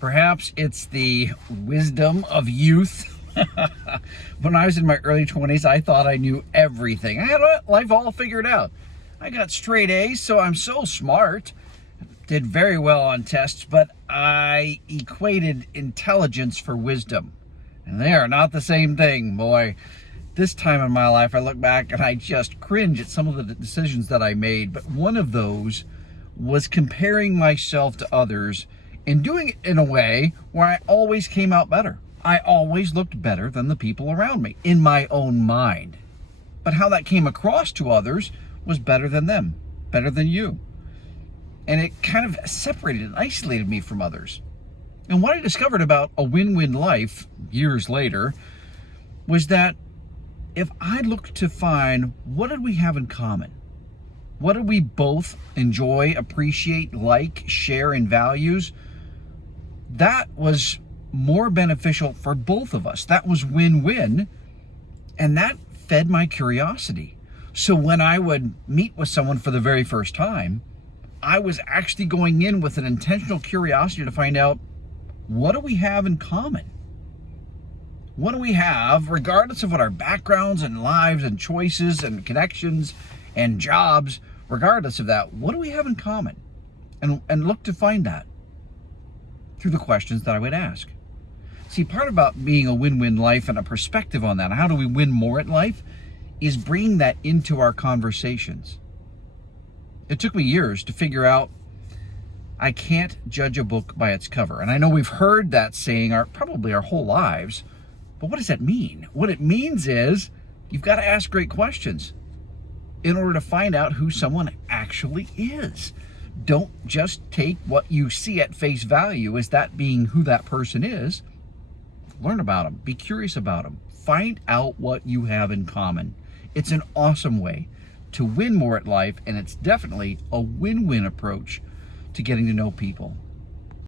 Perhaps it's the wisdom of youth. When I was in my early 20s, I thought I knew everything. I had life all figured out. I got straight A's, so I'm so smart. Did very well on tests, but I equated intelligence for wisdom. And they are not the same thing, boy. This time in my life, I look back and I just cringe at some of the decisions that I made. But one of those was comparing myself to others and doing it in a way where I always came out better. I always looked better than the people around me in my own mind. But how that came across to others was better than them, better than you. And it kind of separated and isolated me from others. And what I discovered about a win-win life years later was that if I looked to find what did we have in common, what did we both enjoy, appreciate, like, share in values, that was more beneficial for both of us. That was win-win, and that fed my curiosity. So when I would meet with someone for the very first time, I was actually going in with an intentional curiosity to find out, what do we have in common? What do we have, regardless of what our backgrounds and lives and choices and connections and jobs, regardless of that, what do we have in common? And look to find that through the questions that I would ask. See, part about being a win-win life and a perspective on that, how do we win more at life, is bringing that into our conversations. It took me years to figure out I can't judge a book by its cover. And I know we've heard that saying probably our whole lives, but what does that mean? What it means is you've got to ask great questions in order to find out who someone actually is. Don't just take what you see at face value as that being who that person is. Learn about them. Be curious about them. Find out what you have in common. It's an awesome way to win more at life, and it's definitely a win-win approach to getting to know people.